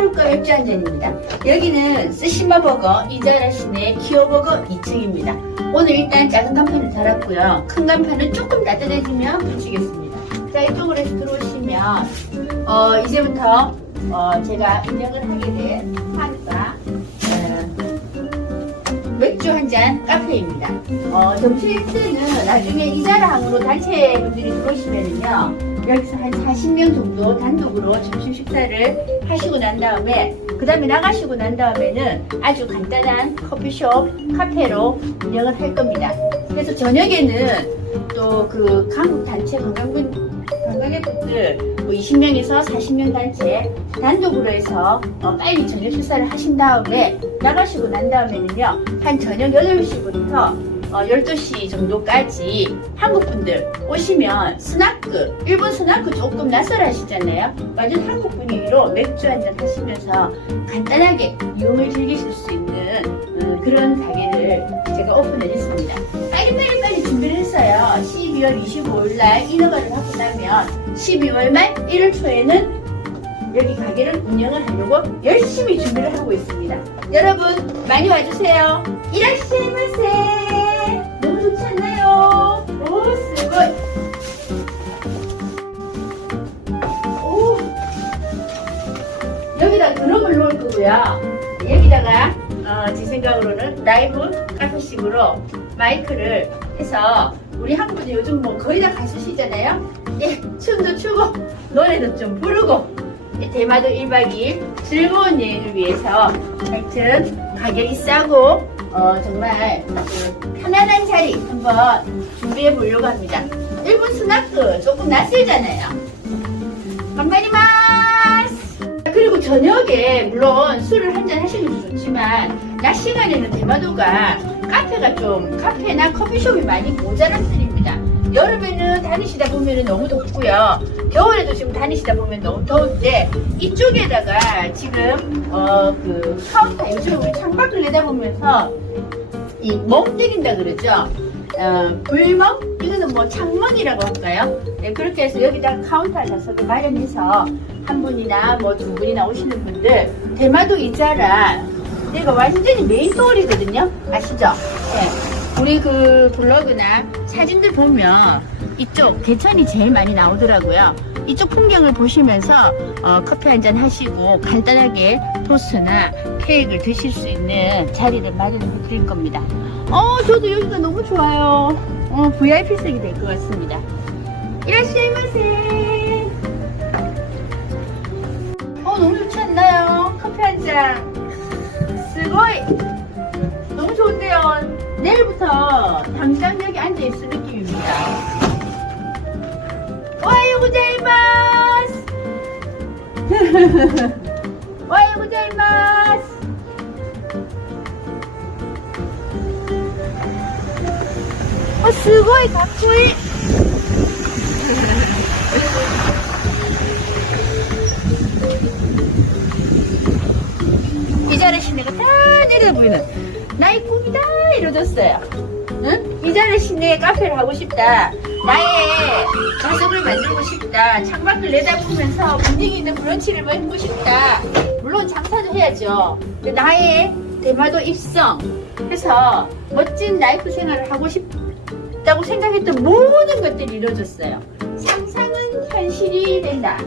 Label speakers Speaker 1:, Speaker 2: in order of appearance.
Speaker 1: 하루가 맥주 한 잔입니다. 여기는 스시마 버거 이자라 시내 키오버거 2층입니다. 오늘 일단 작은 간판을 달았고요. 큰 간판은 조금 따뜻해지면 붙이겠습니다. 자 이쪽으로 들어오시면 어, 이제부터 어, 제가 운영을 하게 된 하루가 어, 맥주 한 잔 카페입니다. 어, 점심 때는 나중에 이자라 항으로 단체 분들이 들어오시면은요. 한 40명 정도 단독으로 점심 식사를 하시고 난 다음에 그 다음에 나가시고 난 다음에는 아주 간단한 커피숍, 카페로 운영을 할 겁니다. 그래서 저녁에는 또 그 한국 단체 관광분, 관광객분들 뭐 20명에서 40명 단체 단독으로 해서 어, 빨리 저녁 식사를 하신 다음에 나가시고 난 다음에는요 한 저녁 8시부터 어, 12시 정도까지 한국분들 오시면 스나크, 일본 스나크 조금 낯설하시잖아요. 완전 한국 분위기로 맥주 한잔 하시면서 간단하게 유흥을 즐기실 수 있는 음, 그런 가게를 제가 오픈해줬습니다. 빨리빨리 빨리 준비를 했어요. 12월 25일 날 인허가를 하고 나면 12월 말 1월 초에는 여기 가게를 운영을 하려고 열심히 준비를 하고 있습니다. 여러분 많이 와주세요. 이라시마세. 너무 좋지 않나요? 오, 스고이. 오. 여기다 드럼을 놓을 거고요. 여기다가 어, 제 생각으로는 라이브 카페식으로 마이크를 해서 우리 한국분들 요즘 뭐 거의 다 가수시잖아요. 예, 춤도 추고 노래도 좀 부르고 이 대마도 1박 2일 즐거운 여행을 위해서 하여튼 가격이 싸고 어, 정말 그 편안한 자리 한번 준비해 보려고 합니다. 일본 스나크 조금 낯설잖아요. 간마리마스! 그리고 저녁에 물론 술을 한잔 하시는 도 좋지만 낮 시간에는 대마도가 카페가 좀 카페나 커피숍이 많이 모자란 편입니다. 여름에는 다니시다 보면 너무 덥고요. 겨울에도 지금 다니시다 보면 너무 더운데 이쪽에다가 지금 어 그 카운터 요즘 우리 창밖을 내다보면서 이 멍때긴다 그러죠. 어, 불멍? 이거는 뭐 창문이라고 할까요? 네, 그렇게 해서 여기다 카운터 좌석을 마련해서 한 분이나 뭐 두 분이나 오시는 분들 대마도 이자라 내가 완전히 메인 도어리거든요. 아시죠? 네. 우리 그 블로그나 사진들 보면 이쪽 개천이 제일 많이 나오더라고요. 이쪽 풍경을 보시면서 어, 커피 한 잔 하시고 간단하게 토스트나 케이크를 드실 수 있는 자리를 마련해 드릴 겁니다. 어, 저도 여기가 너무 좋아요. 어, VIP석이 될 것 같습니다. 이라시마세. 어, 너무 좋지 않나요? 커피 한 잔. 스고이. 너무 좋은데요. 내일부터 당장 앉아 있을 느낌입니다. 오하요 고자이마스. 오하요 고자이마스. 어, すごいかっこいい。 이자라 시내가 다 내려 보이는 나의 꿈이 다 이루어졌어요. 응? 이자라 시내 카페를 하고 싶다. 나의 가정을 만들고 싶다. 창밖을 내다보면서 분위기 있는 브런치를 먹고 싶다. 물론 장사도 해야죠. 근데 나의 대마도 입성 해서 멋진 라이프 생활을 하고 싶다고 생각했던 모든 것들이 이루어졌어요. 상상은 현실이 된다.